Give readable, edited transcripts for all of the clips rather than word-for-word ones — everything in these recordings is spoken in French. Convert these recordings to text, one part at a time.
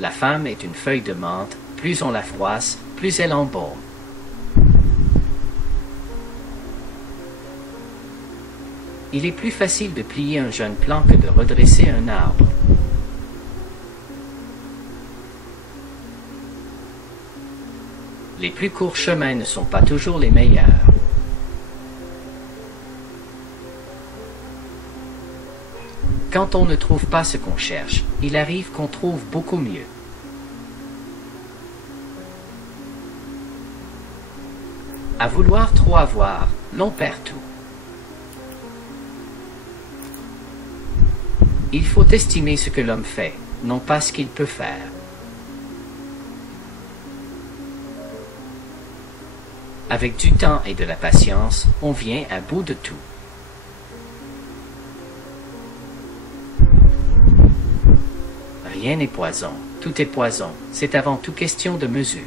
La femme est une feuille de menthe, plus on la froisse, plus elle embaume. Il est plus facile de plier un jeune plant que de redresser un arbre. Les plus courts chemins ne sont pas toujours les meilleurs. Quand on ne trouve pas ce qu'on cherche, il arrive qu'on trouve beaucoup mieux. À vouloir trop avoir, l'on perd tout. Il faut estimer ce que l'homme fait, non pas ce qu'il peut faire. Avec du temps et de la patience, on vient à bout de tout. Rien n'est poison, tout est poison, c'est avant tout question de mesure.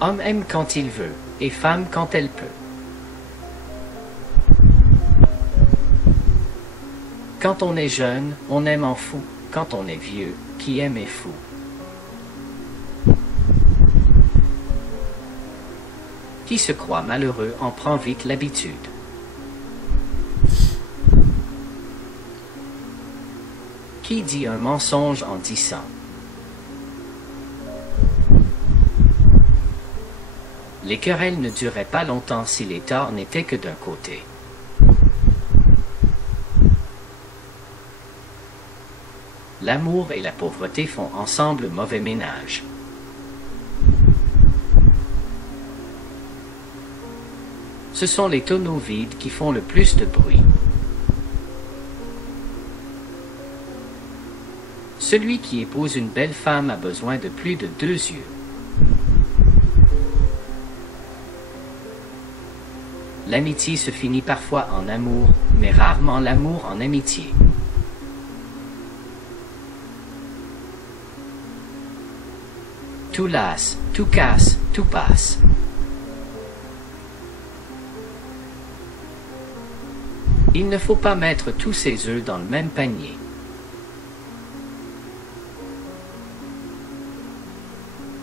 Homme aime quand il veut, et femme quand elle peut. Quand on est jeune, on aime en fou, quand on est vieux, qui aime est fou. Qui se croit malheureux en prend vite l'habitude. Qui dit un mensonge en dit 100. Les querelles ne duraient pas longtemps si les torts n'étaient que d'un côté. L'amour et la pauvreté font ensemble mauvais ménage. Ce sont les tonneaux vides qui font le plus de bruit. Celui qui épouse une belle femme a besoin de plus de 2 yeux. L'amitié se finit parfois en amour, mais rarement l'amour en amitié. Tout lasse, tout casse, tout passe. Il ne faut pas mettre tous ses œufs dans le même panier.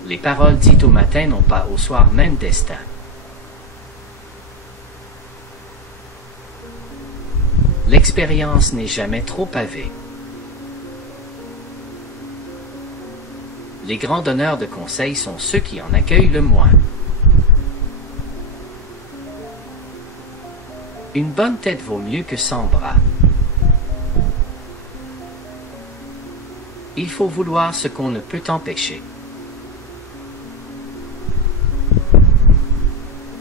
Les paroles dites au matin n'ont pas au soir même destin. L'expérience n'est jamais trop pavée. Les grands donneurs de conseils sont ceux qui en accueillent le moins. Une bonne tête vaut mieux que 100 bras. Il faut vouloir ce qu'on ne peut empêcher.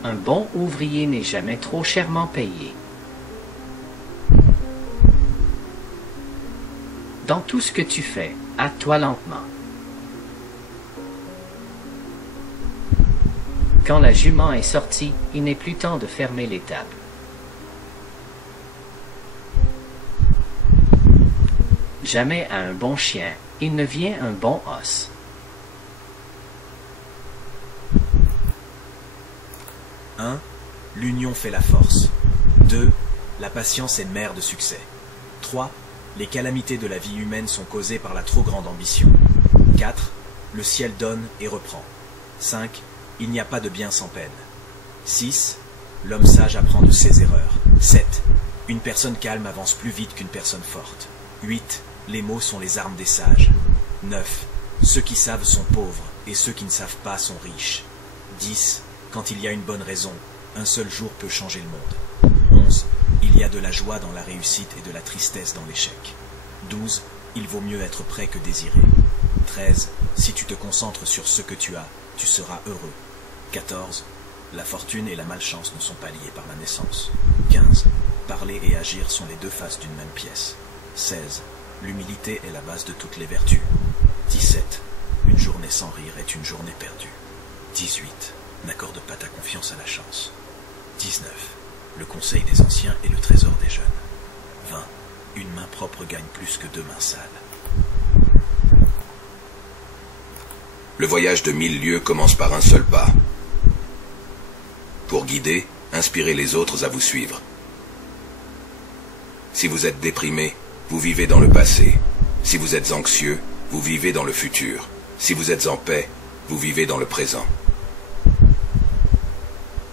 Un bon ouvrier n'est jamais trop chèrement payé. Dans tout ce que tu fais, hâte-toi lentement. Quand la jument est sortie, il n'est plus temps de fermer l'étable. Jamais à un bon chien, il ne vient un bon os. L'union fait la force. 2. La patience est mère de succès. 3. Les calamités de la vie humaine sont causées par la trop grande ambition. 4. Le ciel donne et reprend. 5. Il n'y a pas de bien sans peine. 6. L'homme sage apprend de ses erreurs. 7. Une personne calme avance plus vite qu'une personne forte. 8. Les mots sont les armes des sages. 9. Ceux qui savent sont pauvres, et ceux qui ne savent pas sont riches. 10. Quand il y a une bonne raison, un seul jour peut changer le monde. 11. Il y a de la joie dans la réussite et de la tristesse dans l'échec. 12. Il vaut mieux être prêt que désiré. 13. Si tu te concentres sur ce que tu as, tu seras heureux. 14. La fortune et la malchance ne sont pas liées par la naissance. 15. Parler et agir sont les deux faces d'une même pièce. 16. L'humilité est la base de toutes les vertus. 17. Une journée sans rire est une journée perdue. 18. N'accorde pas ta confiance à la chance. 19. Le conseil des anciens est le trésor des jeunes. 20. Une main propre gagne plus que 2 mains sales. Le voyage de 1000 lieues commence par un seul pas. Pour guider, inspirez les autres à vous suivre. Si vous êtes déprimé, vous vivez dans le passé. Si vous êtes anxieux, vous vivez dans le futur. Si vous êtes en paix, vous vivez dans le présent.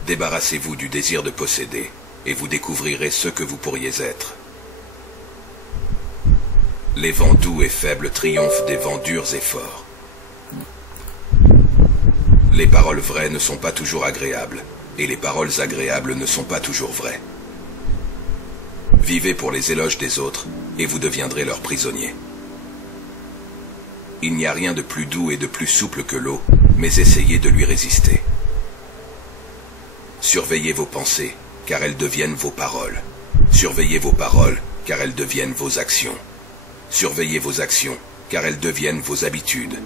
Débarrassez-vous du désir de posséder, et vous découvrirez ce que vous pourriez être. Les vents doux et faibles triomphent des vents durs et forts. Les paroles vraies ne sont pas toujours agréables, et les paroles agréables ne sont pas toujours vraies. Vivez pour les éloges des autres, et vous deviendrez leur prisonnier. Il n'y a rien de plus doux et de plus souple que l'eau, mais essayez de lui résister. Surveillez vos pensées, car elles deviennent vos paroles. Surveillez vos paroles, car elles deviennent vos actions. Surveillez vos actions, car elles deviennent vos habitudes.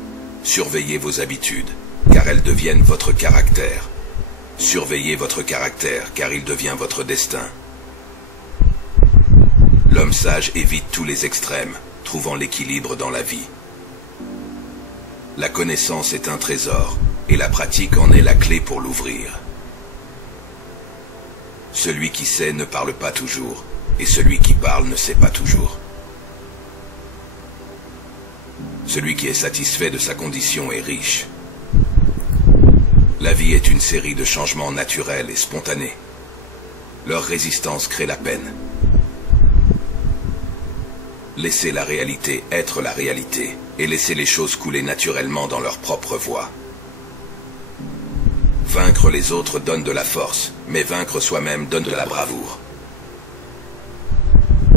Surveillez vos habitudes, car elles deviennent votre caractère. Surveillez votre caractère, car il devient votre destin. L'homme sage évite tous les extrêmes, trouvant l'équilibre dans la vie. La connaissance est un trésor, et la pratique en est la clé pour l'ouvrir. Celui qui sait ne parle pas toujours, et celui qui parle ne sait pas toujours. Celui qui est satisfait de sa condition est riche. La vie est une série de changements naturels et spontanés. Leur résistance crée la peine. Laissez la réalité être la réalité, et laissez les choses couler naturellement dans leur propre voie. Vaincre les autres donne de la force, mais vaincre soi-même donne de la bravoure.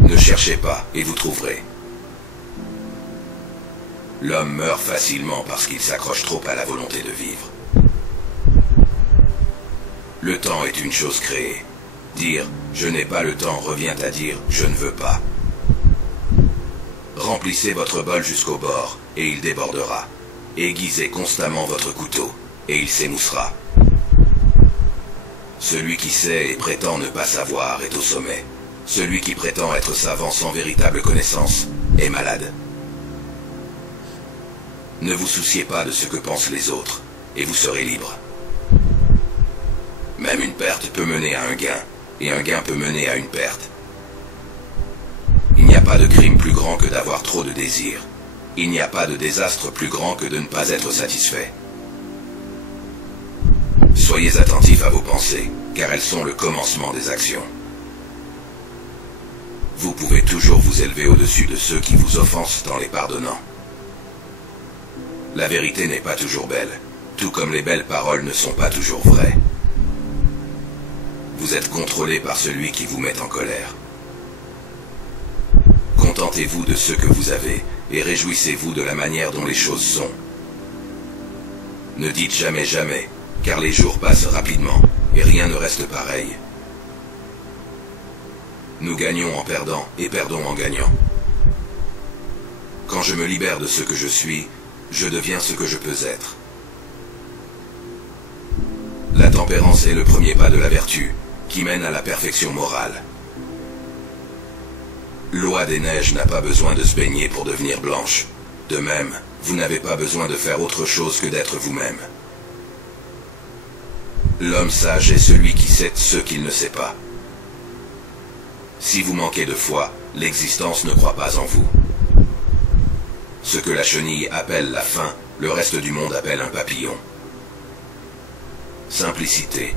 Ne cherchez pas, et vous trouverez. L'homme meurt facilement parce qu'il s'accroche trop à la volonté de vivre. Le temps est une chose créée. Dire « je n'ai pas le temps » revient à dire « je ne veux pas ». Remplissez votre bol jusqu'au bord, et il débordera. Aiguisez constamment votre couteau, et il s'émoussera. Celui qui sait et prétend ne pas savoir est au sommet. Celui qui prétend être savant sans véritable connaissance est malade. Ne vous souciez pas de ce que pensent les autres, et vous serez libre. Même une perte peut mener à un gain, et un gain peut mener à une perte. Il n'y a pas de crime plus grand que d'avoir trop de désirs. Il n'y a pas de désastre plus grand que de ne pas être satisfait. Soyez attentifs à vos pensées, car elles sont le commencement des actions. Vous pouvez toujours vous élever au-dessus de ceux qui vous offensent en les pardonnant. La vérité n'est pas toujours belle, tout comme les belles paroles ne sont pas toujours vraies. Vous êtes contrôlé par celui qui vous met en colère. Contentez-vous de ce que vous avez, et réjouissez-vous de la manière dont les choses sont. Ne dites jamais jamais, car les jours passent rapidement, et rien ne reste pareil. Nous gagnons en perdant, et perdons en gagnant. Quand je me libère de ce que je suis, je deviens ce que je peux être. La tempérance est le premier pas de la vertu, qui mène à la perfection morale. L'oie des neiges n'a pas besoin de se baigner pour devenir blanche. De même, vous n'avez pas besoin de faire autre chose que d'être vous-même. L'homme sage est celui qui sait ce qu'il ne sait pas. Si vous manquez de foi, l'existence ne croit pas en vous. Ce que la chenille appelle la faim, le reste du monde appelle un papillon. Simplicité,